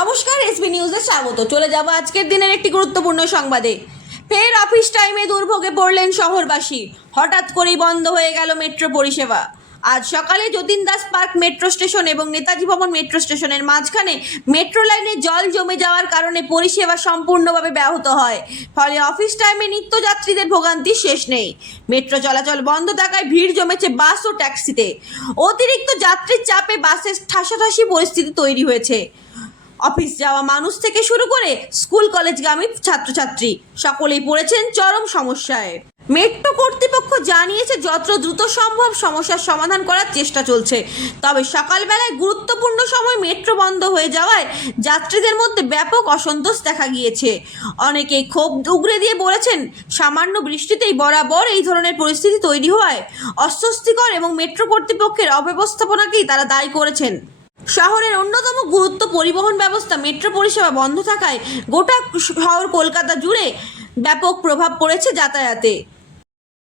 নমস্কার এসবি নিউজে স্বাগত। চলে যাব আজকের দিনের একটি গুরুত্বপূর্ণ সংবাদে। ফের অফিস টাইমে দুর্ভোগে পড়লেন শহরবাসী। হঠাৎ করেই বন্ধ হয়ে গেল মেট্রো পরিষেবা। আজ সকালে Jatin Das park metro station এবং নেতাজি ভবন মেট্রো স্টেশনের মাঝখানে মেট্রো লাইনে জল জমে যাওয়ার কারণে পরিষেবা সম্পূর্ণভাবে ব্যাহত হয়। ফলে অফিস টাইমে নিত্যযাত্রীদের ভোগান্তি শেষ নেই। মেট্রো চলাচল বন্ধ থাকায় ভিড় জমেছে বাস ও ট্যাক্সিতে। অতিরিক্ত যাত্রীর চাপে বাসে ঠাসাঠাসি পরিস্থিতি তৈরি হয়েছে। অফিস যাওয়া মানুষ থেকে শুরু করে স্কুল, কলেজগামী ছাত্রছাত্রী সকলেই পড়েছেন চরম সমস্যায়। মেট্রো কর্তৃপক্ষ জানিয়েছে, যত দ্রুত সম্ভব সমস্যার সমাধান করার চেষ্টা চলছে। তবে সকালবেলায় গুরুত্বপূর্ণ সময় মেট্রো বন্ধ হয়ে যাওয়ায় যাত্রীদের মধ্যে ব্যাপক অসন্তোষ দেখা গিয়েছে। অনেকেই ক্ষোভ উগরে দিয়ে বলেছেন, সামান্য বৃষ্টিতেই বরাবর এই ধরনের পরিস্থিতি তৈরি হওয়ায় অস্বস্তিকর এবং মেট্রো কর্তৃপক্ষের অব্যবস্থাপনাকেই তারা দায়ী করেছেন। শহরের অন্যতম গুরুত্ব পরিবহন ব্যবস্থা মেট্রো পরিষেবা বন্ধ থাকায় গোটা শহর কলকাতা জুড়ে ব্যাপক প্রভাব পড়েছে যাতায়াতে।